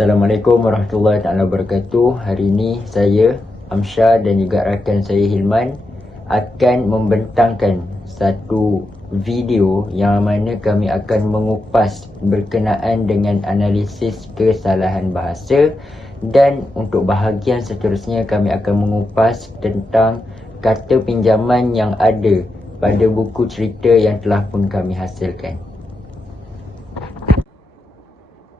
Assalamualaikum warahmatullahi wabarakatuh. Hari ini saya, Amsyar dan juga rakan saya Hilman akan membentangkan satu video yang mana kami akan mengupas berkenaan dengan analisis kesalahan bahasa, dan untuk bahagian seterusnya kami akan mengupas tentang kata pinjaman yang ada pada buku cerita yang telah pun kami hasilkan.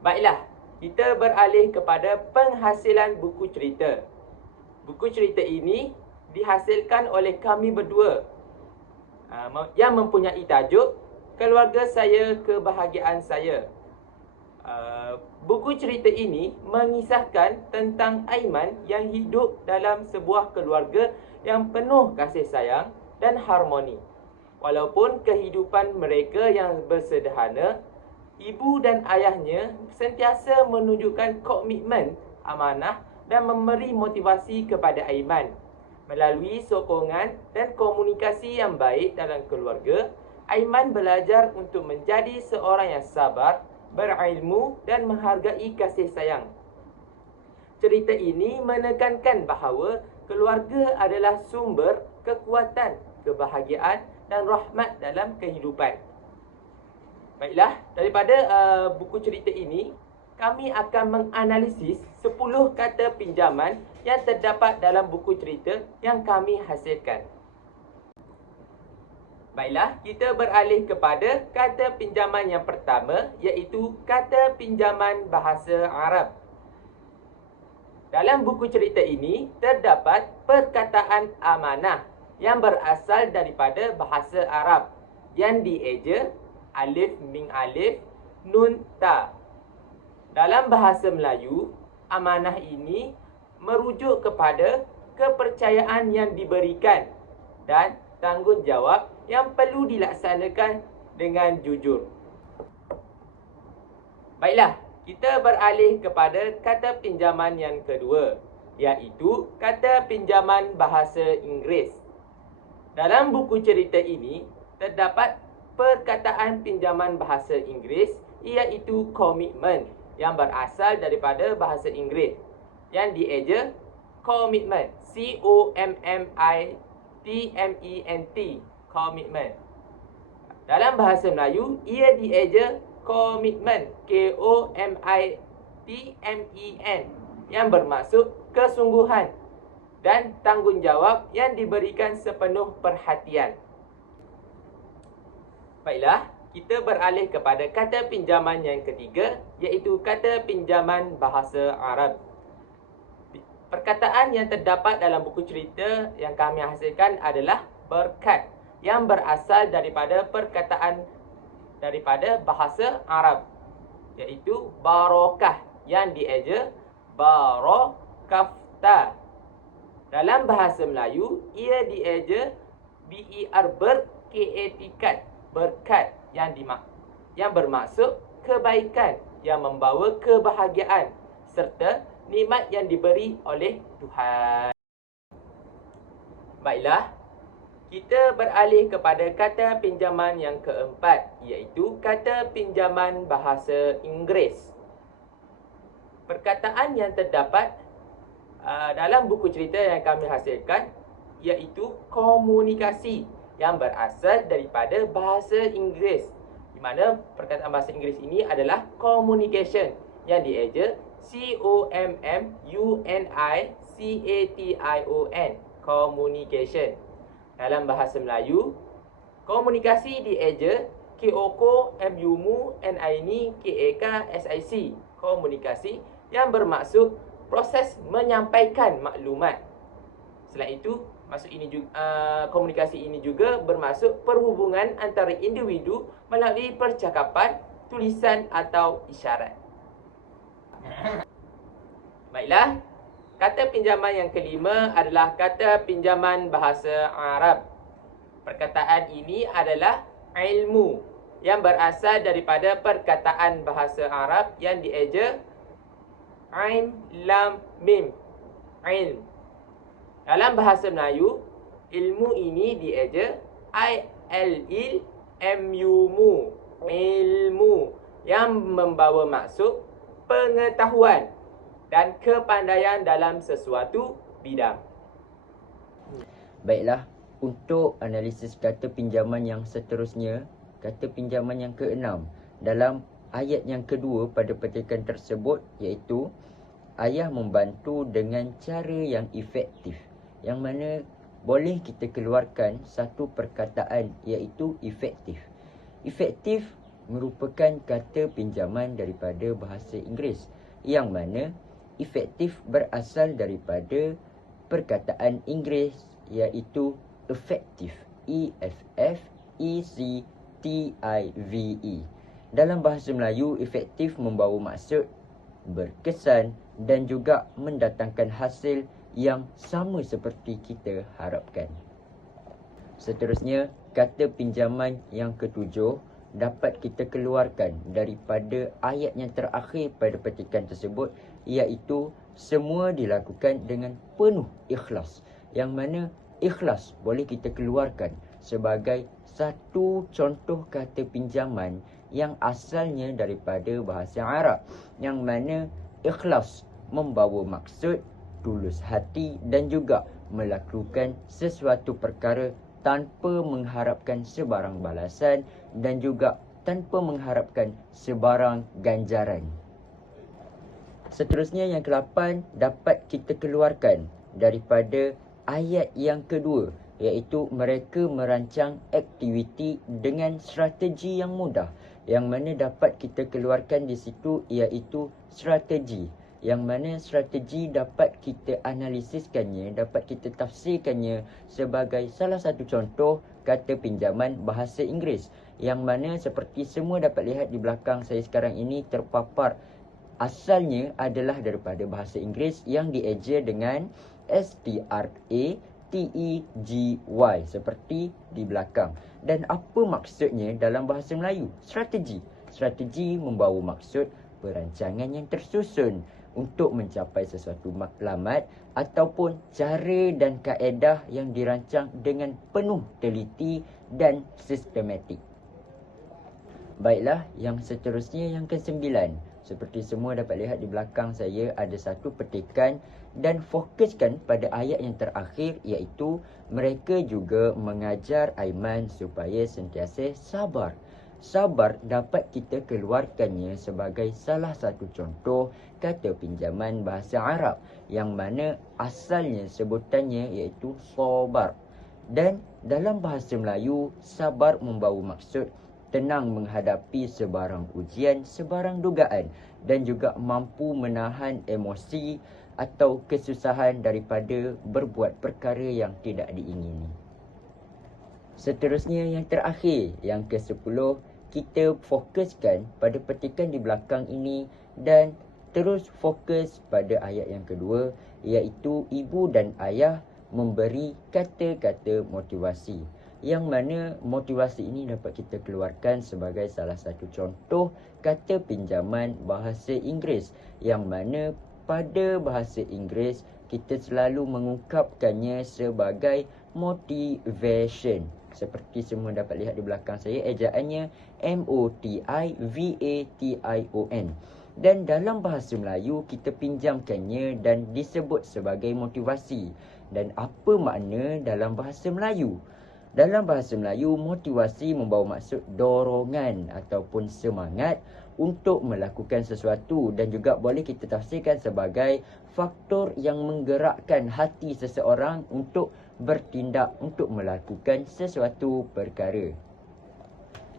Baiklah, kita beralih kepada penghasilan buku cerita. Buku cerita ini dihasilkan oleh kami berdua yang mempunyai tajuk Keluarga Saya, Kebahagiaan Saya. Buku cerita ini mengisahkan tentang Aiman yang hidup dalam sebuah keluarga yang penuh kasih sayang dan harmoni. Walaupun kehidupan mereka yang bersederhana, ibu dan ayahnya sentiasa menunjukkan komitmen, amanah dan memberi motivasi kepada Aiman. Melalui sokongan dan komunikasi yang baik dalam keluarga, Aiman belajar untuk menjadi seorang yang sabar, berilmu dan menghargai kasih sayang. Cerita ini menekankan bahawa keluarga adalah sumber kekuatan, kebahagiaan dan rahmat dalam kehidupan. Baiklah, daripada buku cerita ini, kami akan menganalisis 10 kata pinjaman yang terdapat dalam buku cerita yang kami hasilkan. Baiklah, kita beralih kepada kata pinjaman yang pertama, iaitu kata pinjaman bahasa Arab. Dalam buku cerita ini, terdapat perkataan amanah yang berasal daripada bahasa Arab yang dieja alif ming alif nun ta. Dalam bahasa Melayu, amanah ini merujuk kepada kepercayaan yang diberikan dan tanggungjawab yang perlu dilaksanakan dengan jujur. Baiklah, kita beralih kepada kata pinjaman yang kedua, iaitu kata pinjaman bahasa Inggeris. Dalam buku cerita ini, terdapat perkataan pinjaman bahasa Inggeris iaitu commitment yang berasal daripada bahasa Inggeris yang dieja commitment, C-O-M-M-I-T-M-E-N-T, commitment. Dalam bahasa Melayu, ia dieja komitmen, K-O-M-I-T-M-E-N, yang bermaksud kesungguhan dan tanggungjawab yang diberikan sepenuh perhatian. Baiklah, kita beralih kepada kata pinjaman yang ketiga, iaitu kata pinjaman bahasa Arab. Perkataan yang terdapat dalam buku cerita yang kami hasilkan adalah berkat, yang berasal daripada perkataan daripada bahasa Arab, iaitu barokah, yang dieja barokafta. Dalam bahasa Melayu, ia dieja ber, K-A-T, berkat yang bermaksud kebaikan yang membawa kebahagiaan serta nikmat yang diberi oleh Tuhan. Baiklah, kita beralih kepada kata pinjaman yang keempat, iaitu kata pinjaman bahasa Inggeris. Perkataan yang terdapat dalam buku cerita yang kami hasilkan iaitu komunikasi, yang berasal daripada bahasa Inggeris, di mana perkataan bahasa Inggeris ini adalah communication, yang dieja C-O-M-M-U-N-I-C-A-T-I-O-N, communication. Dalam bahasa Melayu, komunikasi dieja K-O-M-U-M-U-N-I-N-K-A-K-S-I-C, komunikasi, yang bermaksud proses menyampaikan maklumat. Selain itu, komunikasi ini juga bermaksud perhubungan antara individu melalui percakapan, tulisan atau isyarat. Baiklah, kata pinjaman yang kelima adalah kata pinjaman bahasa Arab. Perkataan ini adalah ilmu, yang berasal daripada perkataan bahasa Arab yang dieja ain lam mim, ilm. Dalam bahasa Melayu, ilmu ini dieja ilmu, ilmu, yang membawa maksud pengetahuan dan kepandaian dalam sesuatu bidang. Baiklah, untuk analisis kata pinjaman yang seterusnya, kata pinjaman yang ke-6 dalam ayat yang kedua pada petikan tersebut, iaitu ayah membantu dengan cara yang efektif, yang mana boleh kita keluarkan satu perkataan, iaitu efektif. Efektif merupakan kata pinjaman daripada bahasa Inggeris, yang mana efektif berasal daripada perkataan Inggeris, iaitu effective, E-F-F-E-C-T-I-V-E. Dalam bahasa Melayu, efektif membawa maksud berkesan dan juga mendatangkan hasil yang sama seperti kita harapkan. Seterusnya, kata pinjaman yang ketujuh dapat kita keluarkan daripada ayat yang terakhir pada petikan tersebut, iaitu semua dilakukan dengan penuh ikhlas, yang mana ikhlas boleh kita keluarkan sebagai satu contoh kata pinjaman yang asalnya daripada bahasa Arab, yang mana ikhlas membawa maksud tulus hati dan juga melakukan sesuatu perkara tanpa mengharapkan sebarang balasan dan juga tanpa mengharapkan sebarang ganjaran. Seterusnya, yang ke-8 dapat kita keluarkan daripada ayat yang kedua, iaitu mereka merancang aktiviti dengan strategi yang mudah, yang mana dapat kita keluarkan di situ iaitu strategi, yang mana strategi dapat kita analisiskannya, dapat kita tafsirkannya sebagai salah satu contoh kata pinjaman bahasa Inggeris, yang mana seperti semua dapat lihat di belakang saya sekarang ini terpapar asalnya adalah daripada bahasa Inggeris yang dieja dengan S-T-R-A-T-E-G-Y seperti di belakang. Dan apa maksudnya dalam bahasa Melayu? Strategi. Strategi membawa maksud perancangan yang tersusun untuk mencapai sesuatu matlamat ataupun cara dan kaedah yang dirancang dengan penuh teliti dan sistematik. Baiklah, yang seterusnya yang ke-9. Seperti semua dapat lihat di belakang saya ada satu petikan dan fokuskan pada ayat yang terakhir, iaitu mereka juga mengajar Aiman supaya sentiasa sabar. Sabar dapat kita keluarkannya sebagai salah satu contoh kata pinjaman bahasa Arab, yang mana asalnya sebutannya iaitu sabar. Dan dalam bahasa Melayu, sabar membawa maksud tenang menghadapi sebarang ujian, sebarang dugaan, dan juga mampu menahan emosi atau kesusahan daripada berbuat perkara yang tidak diingini. Seterusnya, yang terakhir, yang ke-10, kita fokuskan pada petikan di belakang ini dan terus fokus pada ayat yang kedua, iaitu ibu dan ayah memberi kata-kata motivasi, yang mana motivasi ini dapat kita keluarkan sebagai salah satu contoh kata pinjaman bahasa Inggeris, yang mana pada bahasa Inggeris kita selalu mengungkapkannya sebagai motivation. Seperti semua dapat lihat di belakang saya, ejaannya M-O-T-I-V-A-T-I-O-N. Dan dalam bahasa Melayu kita pinjamkannya dan disebut sebagai motivasi. Dan apa makna dalam bahasa Melayu? Dalam bahasa Melayu, motivasi membawa maksud dorongan ataupun semangat untuk melakukan sesuatu, dan juga boleh kita tafsirkan sebagai faktor yang menggerakkan hati seseorang untuk bertindak, untuk melakukan sesuatu perkara.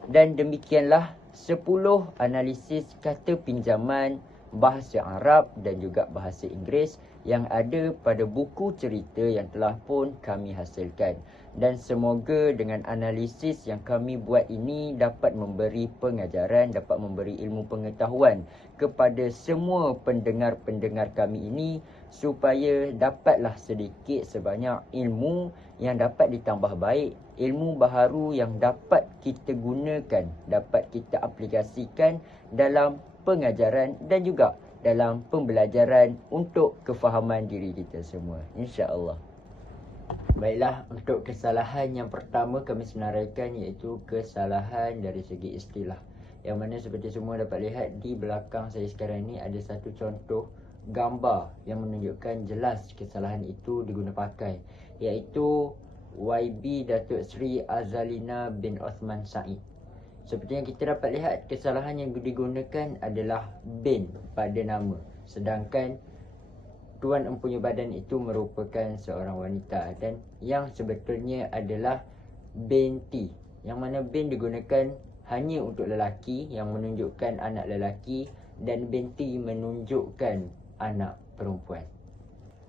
Dan demikianlah 10 analisis kata pinjaman bahasa Arab dan juga bahasa Inggeris yang ada pada buku cerita yang telah pun kami hasilkan. Dan semoga dengan analisis yang kami buat ini dapat memberi pengajaran, dapat memberi ilmu pengetahuan kepada semua pendengar-pendengar kami ini, supaya dapatlah sedikit sebanyak ilmu yang dapat ditambah baik, ilmu baharu yang dapat kita gunakan, dapat kita aplikasikan dalam pengajaran dan juga dalam pembelajaran untuk kefahaman diri kita semua, insya-Allah. Baiklah, untuk kesalahan yang pertama kami senaraikan iaitu kesalahan dari segi istilah, Yang mana seperti semua dapat lihat di belakang saya sekarang ni ada satu contoh gambar yang menunjukkan jelas kesalahan itu diguna pakai, iaitu YB Datuk Seri Azalina bin Osman Said. Seperti yang kita dapat lihat, kesalahan yang digunakan adalah bin pada nama, sedangkan Tuan Empunya Badan itu merupakan seorang wanita, dan yang sebetulnya adalah binti, yang mana bin digunakan hanya untuk lelaki yang menunjukkan anak lelaki, dan binti menunjukkan anak perempuan.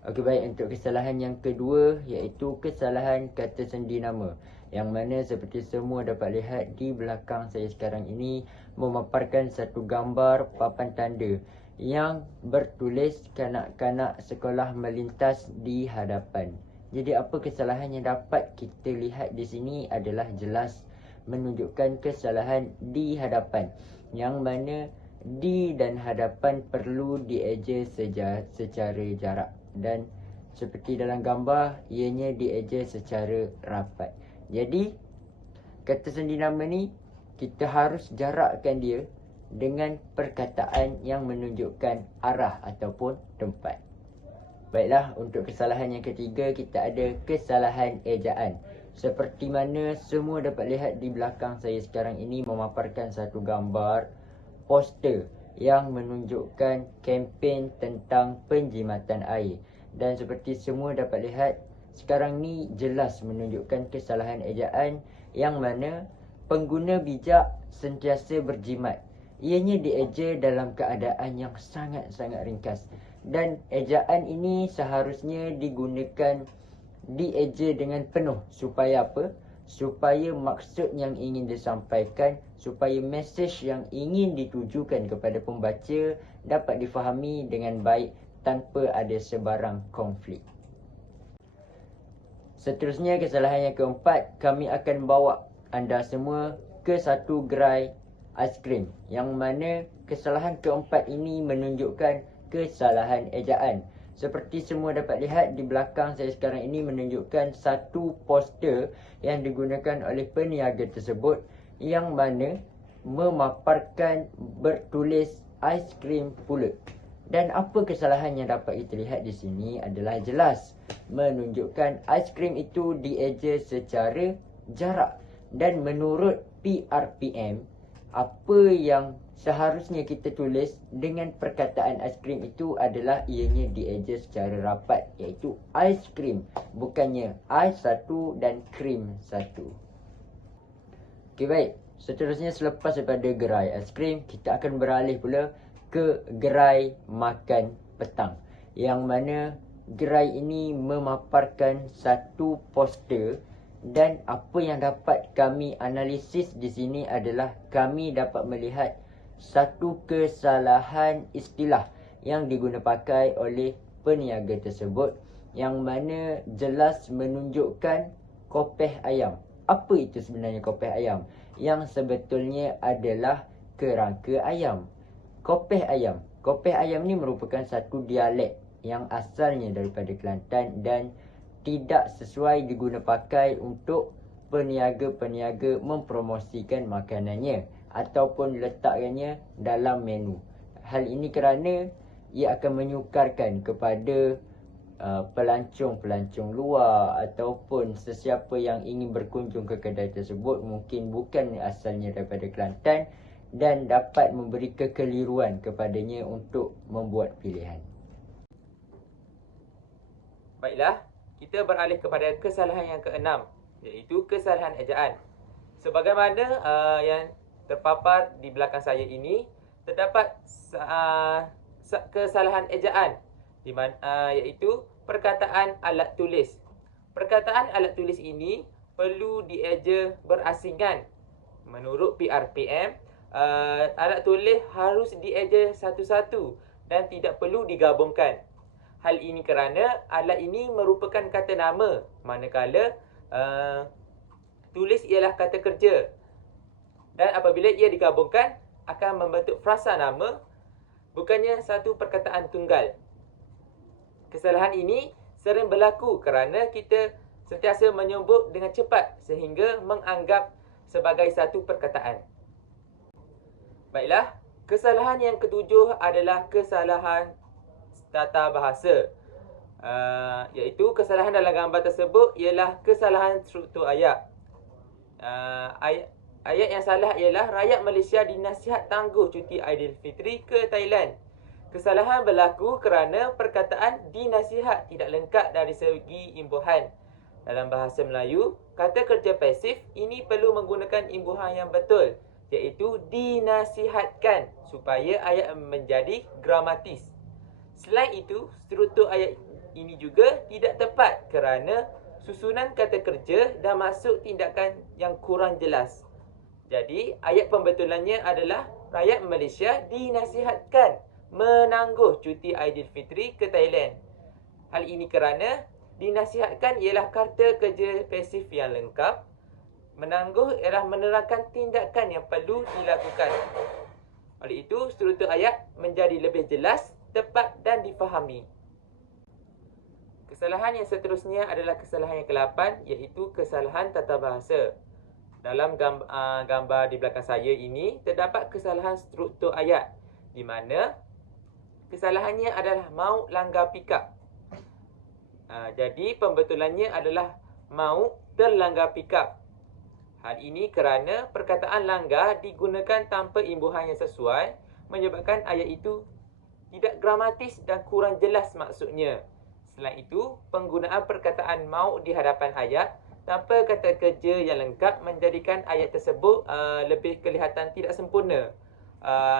Okey, baik, untuk kesalahan yang kedua iaitu kesalahan kata sendi nama, yang mana seperti semua dapat lihat di belakang saya sekarang ini memaparkan satu gambar papan tanda yang bertulis kanak-kanak sekolah melintas di hadapan. Jadi apa kesalahan yang dapat kita lihat di sini adalah jelas menunjukkan kesalahan di hadapan, yang mana di dan hadapan perlu dieja secara jarak, dan seperti dalam gambar ianya dieja secara rapat. Jadi kata sendi nama ni kita harus jarakkan dia dengan perkataan yang menunjukkan arah ataupun tempat. Baiklah, untuk kesalahan yang ketiga kita ada kesalahan ejaan. Seperti mana semua dapat lihat di belakang saya sekarang ini memaparkan satu gambar poster yang menunjukkan kempen tentang penjimatan air. Dan seperti semua dapat lihat, sekarang ni jelas menunjukkan kesalahan ejaan, yang mana pengguna bijak sentiasa berjimat. Ianya dieja dalam keadaan yang sangat-sangat ringkas. Dan ejaan ini seharusnya dieja dengan penuh. Supaya apa? Supaya maksud yang ingin disampaikan, supaya mesej yang ingin ditujukan kepada pembaca dapat difahami dengan baik tanpa ada sebarang konflik. Seterusnya, kesalahan yang keempat, kami akan bawa anda semua ke satu gerai aiskrim, yang mana kesalahan keempat ini menunjukkan kesalahan ejaan. Seperti semua dapat lihat di belakang saya sekarang ini menunjukkan satu poster yang digunakan oleh peniaga tersebut, yang mana memaparkan bertulis aiskrim pulut. Dan apa kesalahan yang dapat kita lihat di sini adalah jelas menunjukkan aiskrim itu dieja secara jarak. Dan menurut PRPM, apa yang seharusnya kita tulis dengan perkataan aiskrim itu adalah ianya dieja secara rapat, iaitu aiskrim, bukannya ais satu dan krim satu. Okey, baik. Seterusnya, selepas daripada gerai aiskrim, kita akan beralih pula ke gerai makan petang, yang mana gerai ini memaparkan satu poster. Dan apa yang dapat kami analisis di sini adalah kami dapat melihat satu kesalahan istilah yang diguna pakai oleh peniaga tersebut, yang mana jelas menunjukkan kopeh ayam. Apa itu sebenarnya kopeh ayam? Yang sebetulnya adalah kerangka ayam. Kopeh ayam. Kopeh ayam ni merupakan satu dialek yang asalnya daripada Kelantan dan tidak sesuai diguna pakai untuk peniaga-peniaga mempromosikan makanannya ataupun letakkannya dalam menu. Hal ini kerana ia akan menyukarkan kepada pelancong-pelancong luar ataupun sesiapa yang ingin berkunjung ke kedai tersebut, mungkin bukan asalnya daripada Kelantan, dan dapat memberi kekeliruan kepadanya untuk membuat pilihan. Baiklah, kita beralih kepada kesalahan yang keenam, iaitu kesalahan ejaan. Sebagaimana yang terpapar di belakang saya ini, terdapat kesalahan ejaan, iaitu perkataan alat tulis. Perkataan alat tulis ini perlu dieja berasingan. Menurut PRPM, alat tulis harus dieja satu-satu dan tidak perlu digabungkan. Hal ini kerana alat ini merupakan kata nama, manakala tulis ialah kata kerja. Dan apabila ia digabungkan, akan membentuk frasa nama, bukannya satu perkataan tunggal. Kesalahan ini sering berlaku kerana kita sentiasa menyebut dengan cepat sehingga menganggap sebagai satu perkataan. Baiklah, kesalahan yang ketujuh adalah kesalahan tata bahasa. Iaitu kesalahan dalam gambar tersebut ialah kesalahan struktur ayat. Ayat yang salah ialah rakyat Malaysia dinasihat tangguh cuti Aidilfitri ke Thailand. Kesalahan berlaku kerana perkataan dinasihat tidak lengkap dari segi imbuhan. Dalam bahasa Melayu, kata kerja pasif ini perlu menggunakan imbuhan yang betul, iaitu dinasihatkan supaya ayat menjadi gramatis. Selain itu, struktur ayat ini juga tidak tepat kerana susunan kata kerja dah masuk tindakan yang kurang jelas. Jadi, ayat pembetulannya adalah rakyat Malaysia dinasihatkan menangguh cuti Aidilfitri ke Thailand. Hal ini kerana dinasihatkan ialah kata kerja pasif yang lengkap. Menangguh ialah menerangkan tindakan yang perlu dilakukan. Oleh itu, struktur ayat menjadi lebih jelas, tepat dan difahami. Kesalahan yang seterusnya adalah kesalahan yang ke-8, iaitu kesalahan tata bahasa. Dalam gambar di belakang saya ini, terdapat kesalahan struktur ayat, di mana kesalahannya adalah mau langgar pikap. Jadi, pembetulannya adalah mau terlanggar pikap. Hal ini kerana perkataan langgar digunakan tanpa imbuhan yang sesuai, menyebabkan ayat itu tidak gramatis dan kurang jelas maksudnya. Selain itu, penggunaan perkataan mau di hadapan ayat tanpa kata kerja yang lengkap menjadikan ayat tersebut lebih kelihatan tidak sempurna.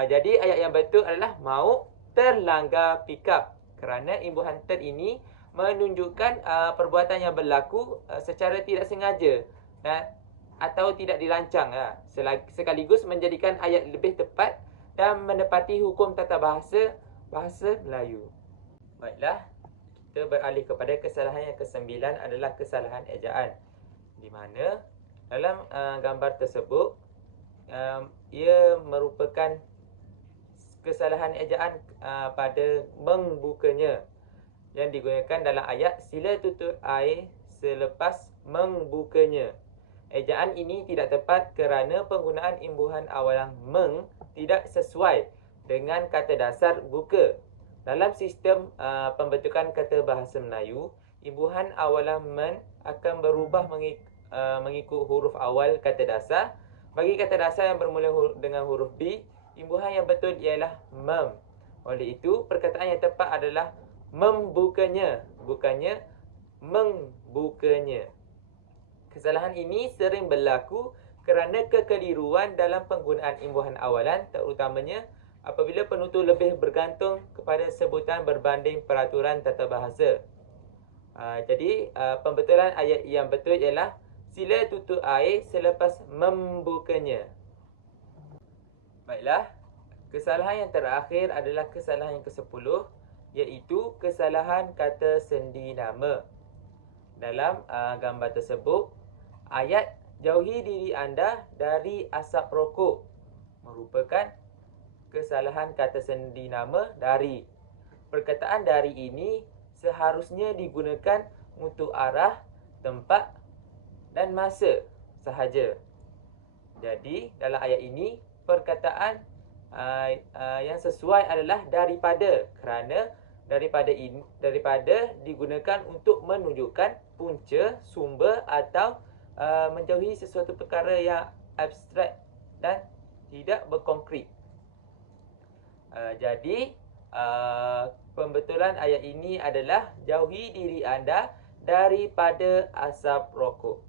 Jadi, ayat yang betul adalah mau terlanggar pikap kerana imbuhan ter ini menunjukkan perbuatan yang berlaku secara tidak sengaja atau tidak dirancang, sekaligus menjadikan ayat lebih tepat dan menepati hukum tata bahasa Melayu. Baiklah, kita beralih kepada kesalahan yang ke-9 adalah kesalahan ejaan, di mana dalam gambar tersebut ia merupakan kesalahan ejaan pada membukanya yang digunakan dalam ayat sila tutup air selepas membukanya. Ejaan ini tidak tepat kerana penggunaan imbuhan awalan meng tidak sesuai dengan kata dasar buka. Dalam sistem pembentukan kata bahasa Melayu, imbuhan awalan men akan berubah mengikut huruf awal kata dasar. Bagi kata dasar yang bermula dengan huruf B, imbuhan yang betul ialah mem. Oleh itu, perkataan yang tepat adalah membukanya, bukannya mengbukanya. Kesalahan ini sering berlaku kerana kekeliruan dalam penggunaan imbuhan awalan, terutamanya apabila penutur lebih bergantung kepada sebutan berbanding peraturan tata bahasa. Jadi, pembetulan ayat yang betul ialah sila tutup air selepas membukanya. Baiklah, kesalahan yang terakhir adalah kesalahan yang ke-10, iaitu kesalahan kata sendi nama. Dalam gambar tersebut, ayat jauhi diri anda dari asap rokok merupakan kesalahan kata sendi nama dari. Perkataan dari ini seharusnya digunakan untuk arah, tempat dan masa sahaja. Jadi, dalam ayat ini, perkataan yang sesuai adalah daripada, kerana daripada digunakan untuk menunjukkan punca, sumber atau menjauhi sesuatu perkara yang abstrak dan tidak berkonkret. Jadi, pembetulan ayat ini adalah jauhi diri anda daripada asap rokok.